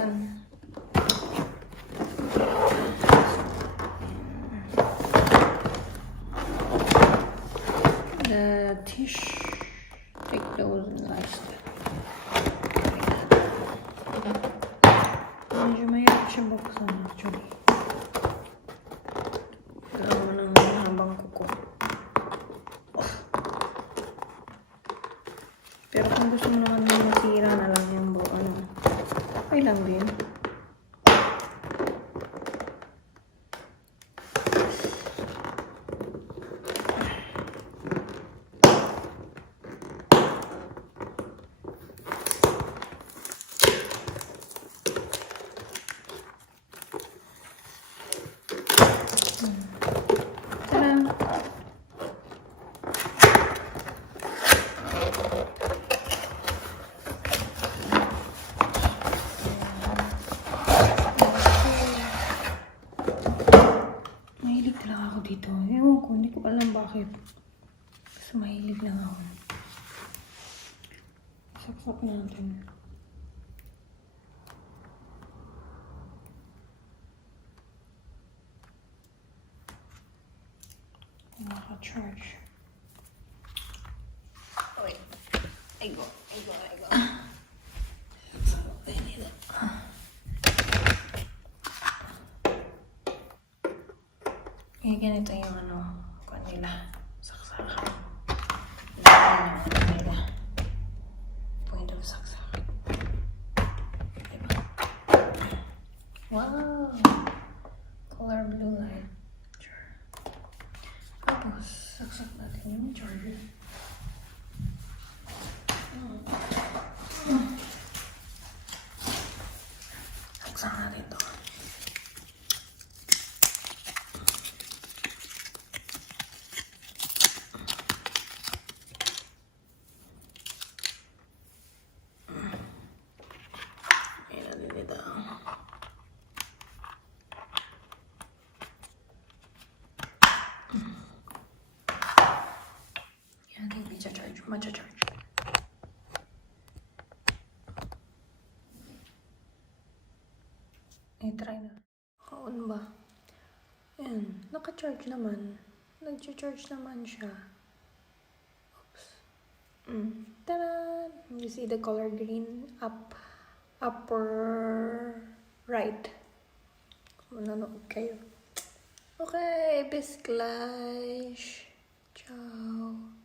buksan. The tissue. Take those last. Medyo mahirap siya buksan. Actually. Kailangan mo ng habang kuko. Pero kung gusto mo naman masira na lang yung okay lang din. Mahilig lang ako dito. Ewan ko, hindi ko alam bakit. Basta mahilig lang ako. Saksak natin. Naka-charge. Wait. I go. Ganito yung kanila. Saksakan. Nila. Point of saksakan. Diba? Wow! Color blue light. Sure. Tapos, saksak natin yung charger. Saksak natin ito. Macha-charge. I-try na. On ba? Ayan. Naka-charge naman. Nag-charge naman siya. Oops. Ta-da! You see the color green? Upper right. Kung nanonood kayo. Okay. Bis gleich. Ciao.